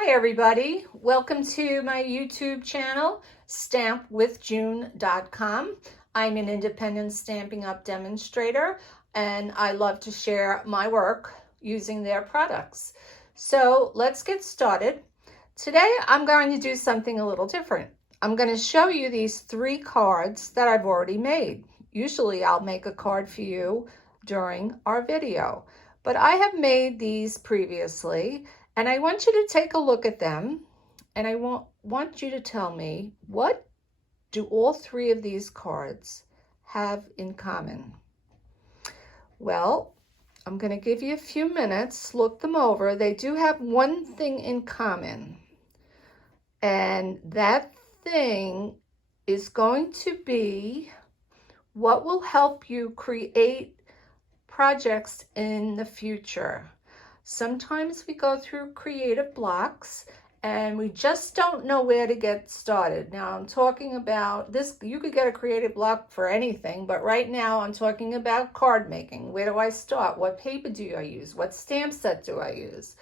Hi everybody, welcome to my YouTube channel, stampwithjune.com. I'm an independent Stampin' Up! Demonstrator and I love to share my work using their products. So let's get started. Today I'm going to do something a little different. I'm going to show you these 3 cards that I've already made. Usually I'll make a card for you during our video, but I have made these previously. And I want you to take a look at them, and I want you to tell me, what do all 3 of these cards have in common? Well, I'm going to give you a few minutes, look them over. They do have one thing in common, and that thing is going to be what will help you create projects in the future. Sometimes we go through creative blocks and we just don't know where to get started. Now I'm talking about this, you could get a creative block for anything, but right now I'm talking about card making. Where do I start? What paper do I use? What stamp set do I use?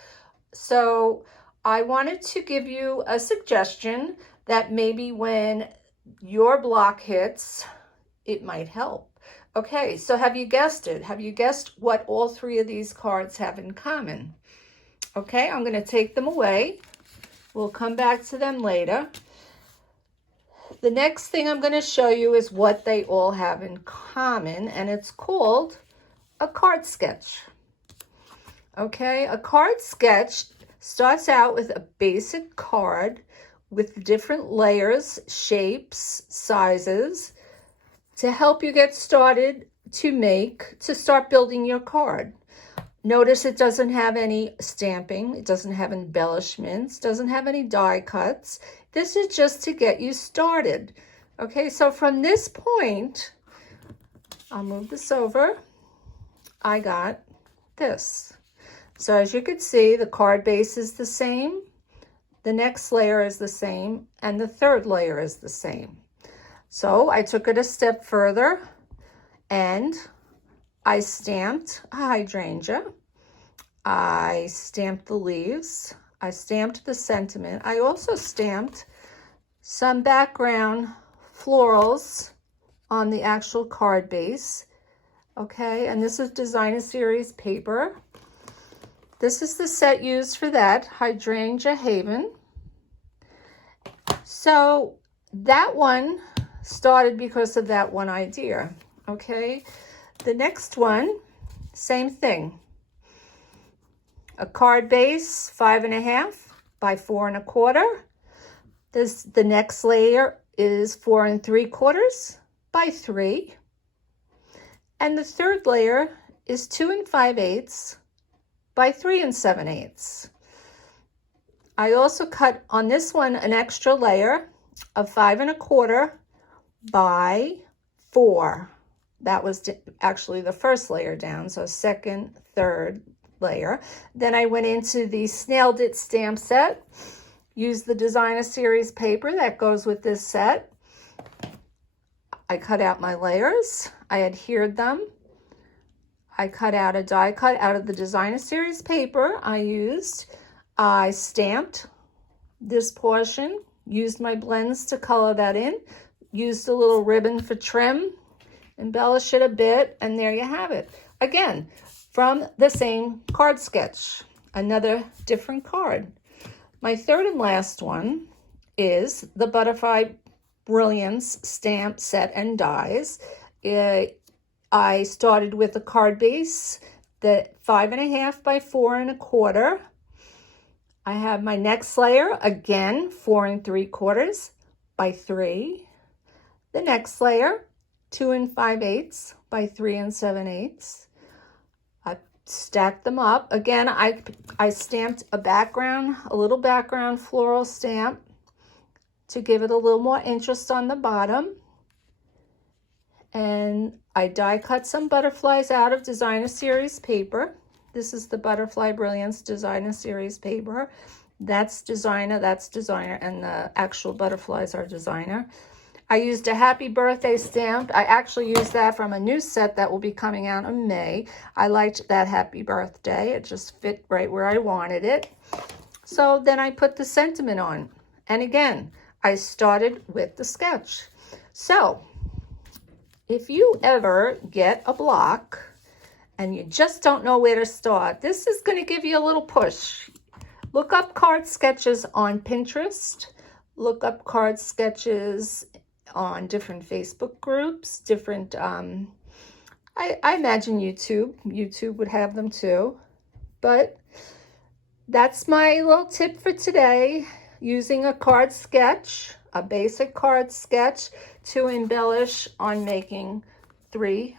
So I wanted to give you a suggestion that maybe when your block hits, it might help. Okay, so have you guessed it? Have you guessed what all 3 of these cards have in common? Okay, I'm going to take them away. We'll come back to them later. The next thing I'm going to show you is what they all have in common, and it's called a card sketch. Okay, a card sketch starts out with a basic card with different layers, shapes, sizes, to help you get started to start building your card. Notice it doesn't have any stamping, it doesn't have embellishments, doesn't have any die cuts. This is just to get you started. Okay, so from this point, I'll move this over, I got this. So as you can see, the card base is the same, the next layer is the same, and the third layer is the same. So I took it a step further and I stamped a hydrangea. I stamped the leaves. I stamped the sentiment. I also stamped some background florals on the actual card base. Okay, and this is Designer Series paper. This is the set used for that, Hydrangea Haven. So that one started because of that one idea. Okay, the next one, same thing. A card base, 5.5 by 4.25. The next layer is 4 3/4 by 3. And the third layer is 2 5/8 by 3 7/8. I also cut on this one an extra layer of 5 1/4 by 4. That was actually the first layer down, so second, third layer. Then I went into the Snailed It stamp set, used the Designer Series paper that goes with this set. I cut out my layers, I adhered them. I cut out a die cut out of the Designer Series paper I stamped this portion, used my blends to color that in, used a little ribbon for trim, embellish it a bit, and there you have it. Again, from the same card sketch, another different card. My third and last one is the Butterfly Brilliance stamp set and dies. I started with a card base, the 5.5 by 4 1/4. I have my next layer, again, 4 3/4 by 3. The next layer, 2 5/8 by 3 7/8. I stacked them up. Again, I stamped a little background floral stamp to give it a little more interest on the bottom. And I die cut some butterflies out of Designer Series paper. This is the Butterfly Brilliance Designer Series paper. That's designer, and the actual butterflies are designer. I used a happy birthday stamp. I actually used that from a new set that will be coming out in May. I liked that happy birthday. It just fit right where I wanted it. So then I put the sentiment on. And again, I started with the sketch. So if you ever get a block and you just don't know where to start, this is going to give you a little push. Look up card sketches on Pinterest. Look up card sketches on different Facebook groups, different, I imagine YouTube. YouTube would have them too. But that's my little tip for today, using a card sketch, a basic card sketch, to embellish on making 3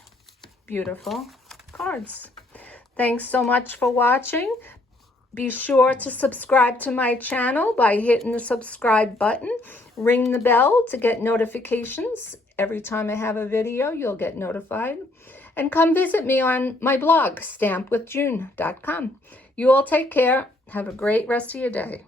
beautiful cards. Thanks so much for watching. Be sure to subscribe to my channel by hitting the subscribe button. Ring the bell to get notifications. Every time I have a video, you'll get notified. And come visit me on my blog, stampwithjune.com. You all take care. Have a great rest of your day.